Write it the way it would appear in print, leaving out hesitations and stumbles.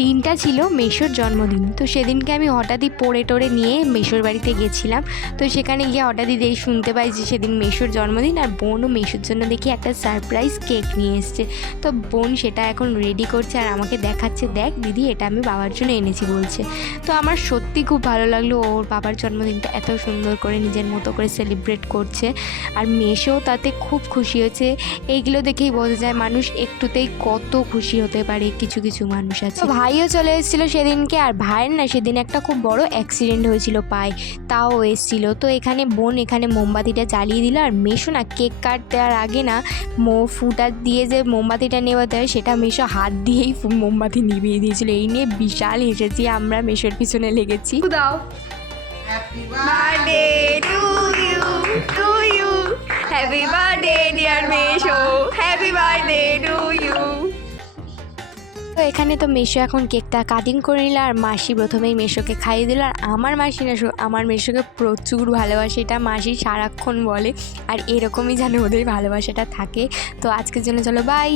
দিনটা ছিল মেশোর জন্মদিন। তো সেদিনকে আমি হঠাৎই পড়ে টরে নিয়ে মেশোর বাড়িতে গেছিলাম। তো সেখানে গিয়ে হঠাৎই শুনতে পাই যে সেদিন মেশোর জন্মদিন, আর বোনও মেশোর জন্য দেখি একটা সারপ্রাইজ কেক নিয়ে এসছে। তো বোন সেটা এখন রেডি করছে আর আমাকে দেখাচ্ছে, দেখ দিদি এটা আমি বাবার জন্য এনেছি বলছে। তো আমার সত্যি খুব ভালো লাগলো, ওর বাবার জন্মদিনটা এত সুন্দর করে নিজের মতো করে সেলিব্রেট করছে। আর মেশোও তাতে খুব খুশি হয়েছে। এইগুলো দেখেই বোঝা যায় মানুষ একটুতেই কত খুশি হতে পারে। কিছু কিছু মানুষ আছে। ভাইও চলে এসেছিলো সেদিনকে, আর ভাইয়ের না সেদিন একটা খুব বড় অ্যাক্সিডেন্ট হয়েছিল পায়ে, তাও এসেছিলো। তো এখানে বোন এখানে মোমবাতিটা জ্বালিয়ে দিল, আর মেশো না কেক কাট দেওয়ার আগে না ফুটা দিয়ে যে মোমবাতিটা নেওয়াতে হয় সেটা মেশো হাত দিয়েই মোমবাতি নিভিয়ে দিয়েছিল। এই নিয়ে বিশাল হেসেছি আমরা, মেশোর পিছনে লেগেছি। দাও Happy birthday to you. Happy birthday dear Mesho. Happy birthday to you. তো এখানে তো মেশো এখন কেকটা কাটিং করে নিল, আর মাসি প্রথমেই মেশোকে খাইয়ে দিল। আর আমার মাসি না আমার মেশোকে প্রচুর ভালোবাসে, এটা মাসি সারাক্ষণ বলে। আর এরকমই যেন ওদের ভালোবাসাটা থাকে। তো আজকের জন্য চলো বাই।